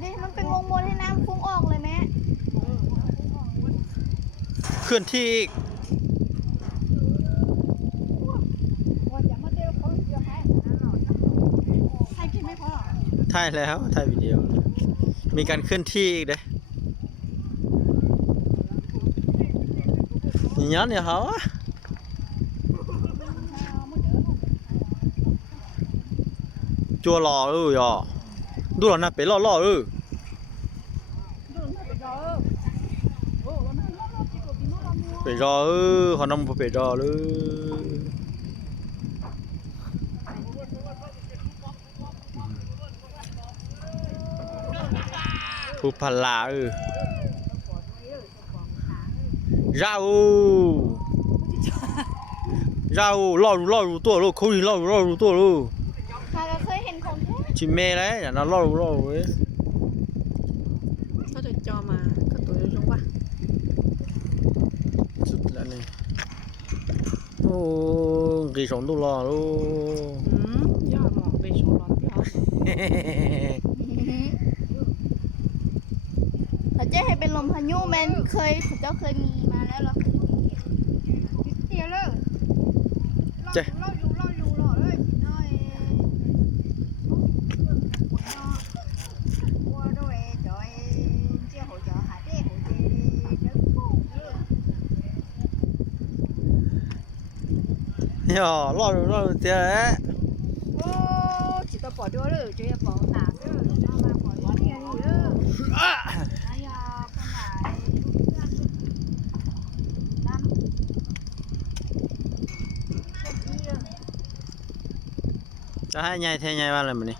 นี่มันเป็นวงวนให้น้ำฟุ้งออกเลยแม่เคลื่อนที่อีกใครกินไม่พอ ถ่ายแล้วถ่ายวิดีโอมีการเคลื่อนที่อีกเด้นี่ย้อนเนี่ยเขาจัวรอยอดูหรอนะไปล่อไปรอเขานำไปรอเลยผู้พันลาเราล่อรูตัวลูกเขาล่อรูตัวลูกข้าก็เคยเห็นของแท้ชิมเม่เลยอย่านั่นล่อเว้ยก็จะจอมาก็ตัวลงว่าสุดแล้วนี่โอ้กี่สองตัวล่อลูกยอดหมอกไปชมร้อนเที่ยวเขาจะให้เป็นลมพายุแมนเคยเขาเจ้าเคยมีมาแล้วเหรอเดี๋ยวเลยรออยู่เลยน้อยย่อล่อรูเจ้าแล้วโอ้chỉ tao bỏ đưa rồi chứ bỏ nả rồi nó mà bỏ bỏ đi đi nữa ai à con này năm จะให้ใหญ่เท่ใหญ่ว่าอะไรมันนี่